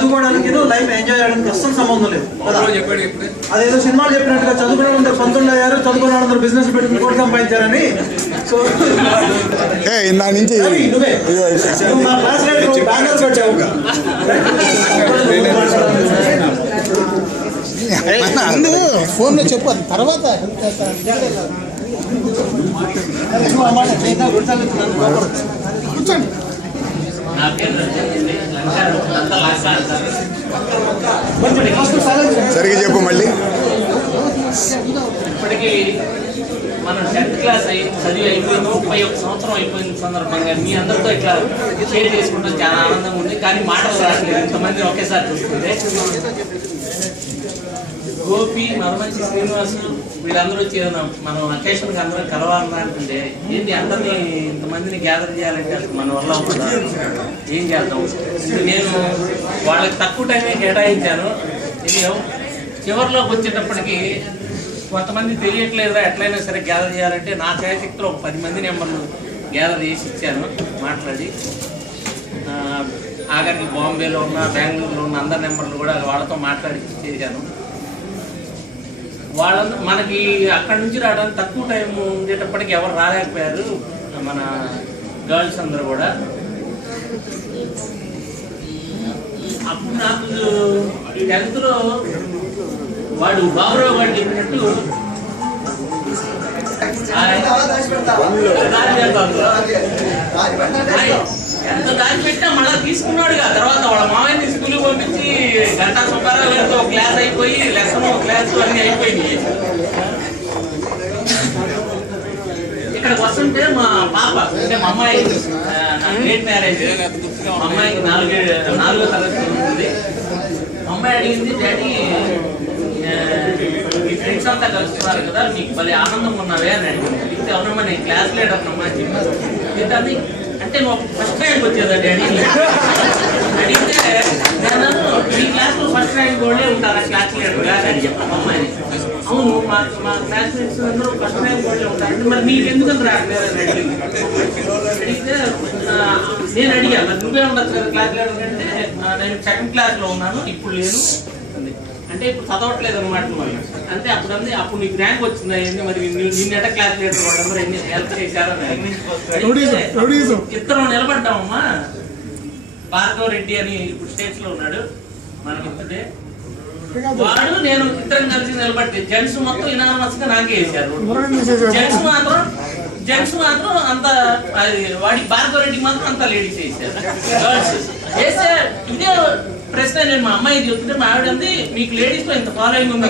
చదువుకోవడానికి life enjoy చేయడానికి అస్సలు సంబంధం లేదు కదా. అదేదో సినిమాలు చెప్పినట్టుగా చదువుకునే అందరూ 19 అయ్యారు, చదువుకునే అందరూ బిజినెస్ పెట్టుకుని కోటి సంపాదించారని. సో నువ్వే మా క్లాస్ బ్యానర్ పెట్టావు. ఫోన్లో చెప్పాలి తర్వాత కూర్చోండి. సరిగ్గా చెప్పు మళ్ళీ. ఇప్పటికీ మనం 10th క్లాస్ చదివి అయిపోయింది, 31 సంవత్సరం అయిపోయిన సందర్భంగా మీ అందరితో ఇట్లా షేర్ చేసుకుంటాం చాలా ఆనందంగా ఉంది. కానీ మాటలు రావట్లేదు, ఇంతమంది ఒకేసారి చూస్తుంటే. గోపి, మరమంచి శ్రీనివాసు వీళ్ళందరూ వచ్చి మనం అకేషన్కి అందరం కలవాలన్నా అంటుంటే ఏంటి అందరినీ ఇంతమందిని గ్యాదర్ చేయాలంటే అసలు మన వల్ల అవుతుందా, ఏం చేద్దాం. నేను వాళ్ళకి తక్కువ టైమే కేటాయించాను. చివరిలోకి వచ్చేటప్పటికి కొంతమంది తెలియట్లేదురా ఎట్లయినా సరే గ్యాదర్ చేయాలంటే నా శాయశక్తిలో 10 మంది నెంబర్లు గ్యాదర్ చేసి ఇచ్చాను మాట్లాడి. ఆఖరికి బాంబేలో ఉన్న, బెంగళూరులో ఉన్న అందరి నెంబర్లు కూడా వాళ్ళతో మాట్లాడి చేశాను. వాళ్ళందరూ మనకి అక్కడి నుంచి రావడానికి తక్కువ టైం ఉండేటప్పటికి ఎవరు రాలేకపోయారు, మన గర్ల్స్ అందరూ కూడా. అప్పుడు నాకు 10th లో వాడు బాబురావు గారు చెప్పినట్టు ఎంత దాచి పెట్టా మళ్ళీ తీసుకున్నాడుగా. తర్వాత వాళ్ళ మామయ్యని స్కూల్కి పంపించి గంటా సుబ్బారావు గారితో క్లాస్ అయిపోయి లెసన్ క్లాస్ అన్నీ అయిపోయింది. ఇక్కడికి వస్తుంటే మా పాప అంటే మా అమ్మాయి లేట్ మ్యారేజ్, మా అమ్మాయికి 4వ తరగతి ఉంటుంది. మా అమ్మాయి అడిగింది, డాడీ మీ ఫ్రెండ్స్ అంతా కలుస్తున్నారు కదా, మీకు భలే ఆనందం ఉన్నావే అని అడిగింది. అడిగితే అవునమ్మా నేను క్లాస్ లీడర్ అమ్మా అని చెప్పి. అంటే నువ్వు ఫస్ట్ ర్యాంక్ వచ్చేదా డాడీ అడిగితే నేను మీ క్లాస్లో ఫస్ట్ ర్యాంక్ కూడా ఉంటారా క్లాస్ లీడర్గా అని అడిగాను మా అమ్మాయిని. అవును మా క్లాస్మేట్స్ అందరూ ఫస్ట్ ర్యాంక్ కూడా ఉంటారు, మరి నీకు ఎందుకని రావట్లేదు అని అడిగింది. అడిగితే నేను అడిగా మరి నువ్వే ఉండొచ్చు కదా క్లాస్ లీడర్ అంటే, నేను 2nd క్లాస్లో ఉన్నాను ఇప్పుడు లేను అంటే ఇప్పుడు చదవట్లేదు అనమాట. అంటే అప్పుడు నీకు ర్యాంక్ వచ్చిందా ఏంటి, మరి నిన్నట క్లాస్ లీడర్ వాళ్ళందరూ ఎన్ని హెల్ప్ చేశారని. ఇద్దరు నిలబడ్డామమ్మా. భార్గవ రెడ్డి అని ఇప్పుడు స్టేట్స్ లో ఉన్నాడు మన మిత్రుడే, వాడు నేను ఇద్దరం కలిసి నిలబడితే జెంట్స్ మొత్తం ఇనానమస్ గా నాకే వేశారు. జెంట్స్ మాత్రం అంత వాడికి భార్గవ రెడ్డికి మాత్రం అంతా లేడీస్ వేసారు. గర్ల్స్ వేస్తే ఇదే ప్రశ్న నేను మా అమ్మాయి చెప్తుంటే మా ఆవిడ అంది మీకు లేడీస్ లో ఇంత ఫాలోయింగ్ ఉంది.